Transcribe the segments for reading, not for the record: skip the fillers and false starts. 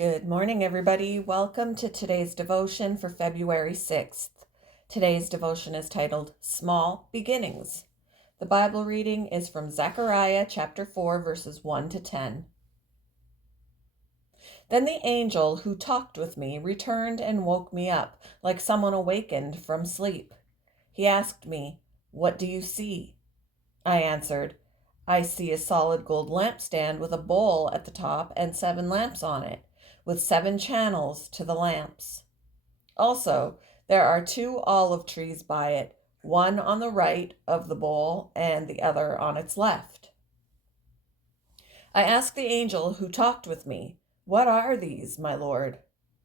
Good morning, everybody. Welcome to today's devotion for February 6th. Today's devotion is titled Small Beginnings. The Bible reading is from Zechariah chapter 4, verses 1 to 10. Then the angel who talked with me returned and woke me up, like someone awakened from sleep. He asked me, "What do you see?" I answered, "I see a solid gold lampstand with a bowl at the top and 7 lamps on it, with 7 channels to the lamps. Also, there are 2 olive trees by it, one on the right of the bowl and the other on its left." I asked the angel who talked with me, "What are these, my lord?"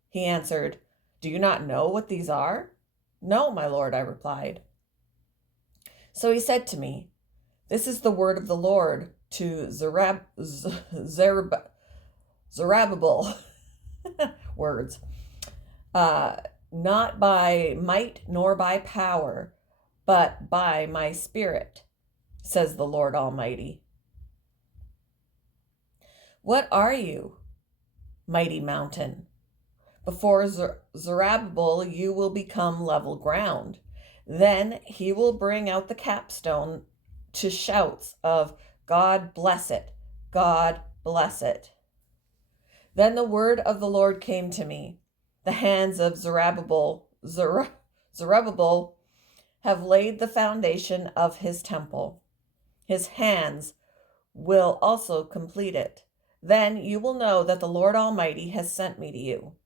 He answered, "Do you not know what these are?" "No, my lord," I replied. So he said to me, "This is the word of the Lord to Zerubbabel." Words. "Not by might nor by power, but by my spirit, says the Lord Almighty." What are you, mighty mountain? Before Zerubbabel you will become level ground. Then he will bring out the capstone to shouts of "God bless it, God bless it." Then the word of the Lord came to me. The hands of Zerubbabel have laid the foundation of his temple. His hands will also complete it. Then you will know that the Lord Almighty has sent me to you.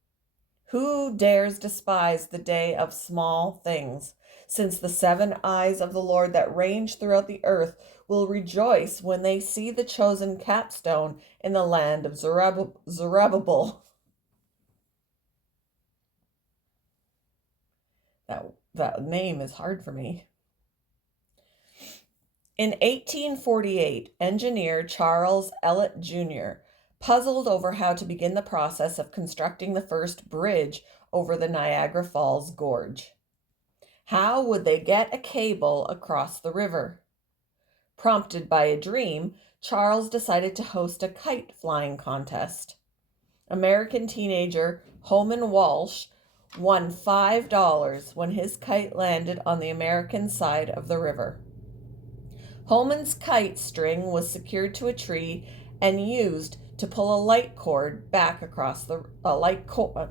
Who dares despise the day of small things? Since the 7 eyes of the Lord that range throughout the earth will rejoice when they see the chosen capstone in the land of Zerubbabel. That name is hard for me. In 1848, engineer Charles Ellet Jr. puzzled over how to begin the process of constructing the first bridge over the Niagara Falls Gorge. How would they get a cable across the river? Prompted by a dream, Charles decided to host a kite flying contest. American teenager Homan Walsh won $5 when his kite landed on the American side of the river. Homan's kite string was secured to a tree and used to pull a light cord back across light cord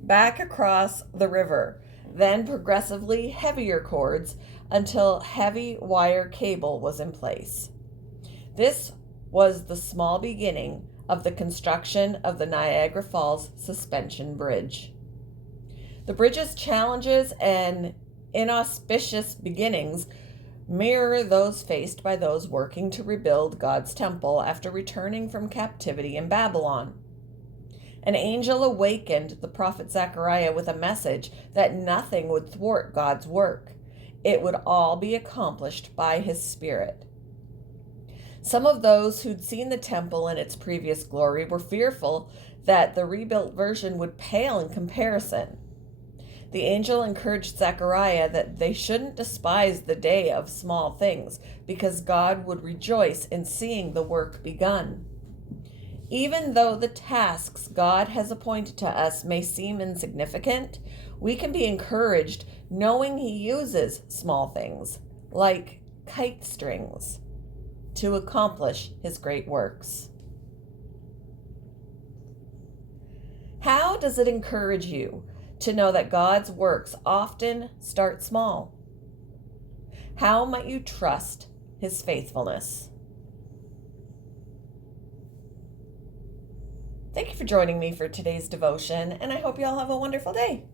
back across the river, then progressively heavier cords until heavy wire cable was in place. This was the small beginning of the construction of the Niagara Falls Suspension Bridge. The bridge's challenges and inauspicious beginnings mirror those faced by those working to rebuild God's temple after returning from captivity in Babylon. An angel awakened the prophet Zechariah with a message that nothing would thwart God's work. It would all be accomplished by his Spirit. Some of those who'd seen the temple in its previous glory were fearful that the rebuilt version would pale in comparison. The angel encouraged Zechariah that they shouldn't despise the day of small things, because God would rejoice in seeing the work begun. Even though the tasks God has appointed to us may seem insignificant, we can be encouraged knowing he uses small things, like kite strings, to accomplish his great works. How does it encourage you to know that God's works often start small? How might you trust his faithfulness? Thank you for joining me for today's devotion, and I hope you all have a wonderful day.